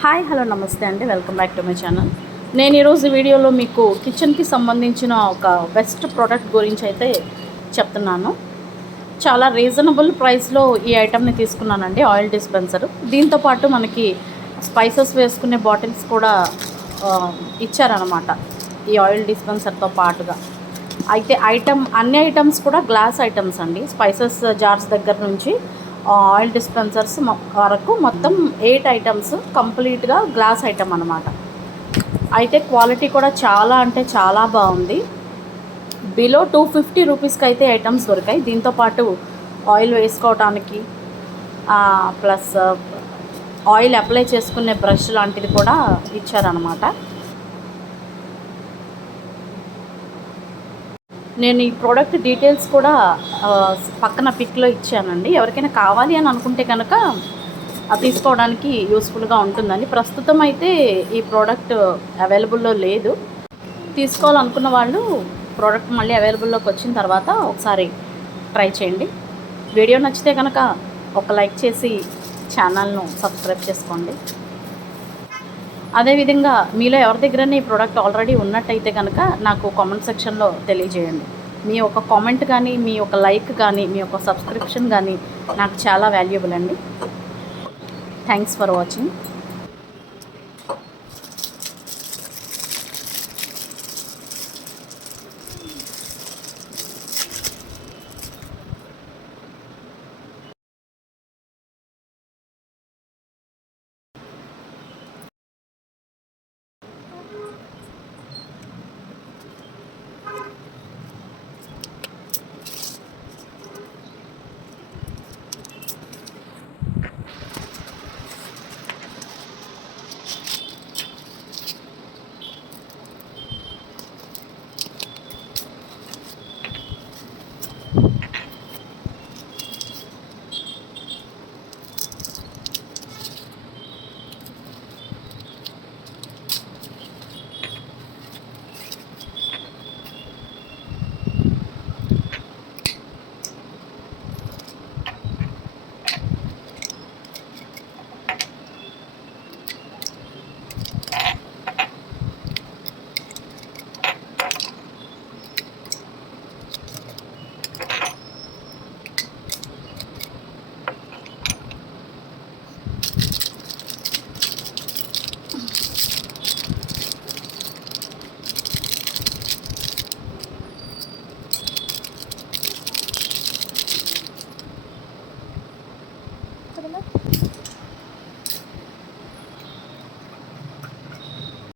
Hi hello నమస్తే అండి, welcome back to my channel. నేను ఈరోజు వీడియోలో మీకు కిచెన్కి సంబంధించిన ఒక బెస్ట్ ప్రోడక్ట్ గురించి అయితే చెప్తున్నాను. చాలా రీజనబుల్ ప్రైస్లో ఈ ఐటమ్ని తీసుకున్నానండి, ఆయిల్ డిస్పెన్సర్. దీంతోపాటు మనకి స్పైసెస్ వేసుకునే బాటిల్స్ కూడా ఇచ్చారనమాట ఈ ఆయిల్ డిస్పెన్సర్తో పాటుగా. అయితే అన్ని ఐటమ్స్ కూడా గ్లాస్ ఐటమ్స్ అండి. స్పైసెస్ జార్స్ దగ్గర నుంచి ఆయిల్ డిస్పెన్సర్స్ వరకు మొత్తం 8 ఐటమ్స్ కంప్లీట్గా గ్లాస్ ఐటమ్ అనమాట. అయితే క్వాలిటీ కూడా చాలా అంటే చాలా బాగుంది. బిలో 250 రూపీస్కి అయితే ఐటమ్స్ దొరికాయి. దీంతోపాటు ఆయిల్ వేసుకోవడానికి ప్లస్ ఆయిల్ అప్లై చేసుకునే బ్రష్ లాంటిది కూడా ఇచ్చారనమాట. నేను ఈ ప్రోడక్ట్ డీటెయిల్స్ కూడా పక్కన పిక్లో ఇచ్చానండి. ఎవరికైనా కావాలి అని అనుకుంటే కనుక అది తీసుకోవడానికి యూస్ఫుల్గా ఉంటుందండి. ప్రస్తుతం అయితే ఈ ప్రోడక్ట్ అవైలబుల్లో లేదు. తీసుకోవాలనుకున్న వాళ్ళు ప్రోడక్ట్ మళ్ళీ అవైలబుల్లోకి వచ్చిన తర్వాత ఒకసారి ట్రై చేయండి. వీడియో నచ్చితే కనుక ఒక లైక్ చేసి ఛానల్ను సబ్స్క్రైబ్ చేసుకోండి. అదేవిధంగా మీలో ఎవరి దగ్గరనే ఈ ప్రోడక్ట్ ఆల్రెడీ ఉన్నట్టయితే కనుక నాకు కామెంట్ సెక్షన్లో తెలియజేయండి. మీ యొక్క కామెంట్ కానీ, మీ యొక్క లైక్ కానీ, మీ యొక్క సబ్స్క్రిప్షన్ కానీ నాకు చాలా వాల్యుబుల్ అండి. Thanks for watching.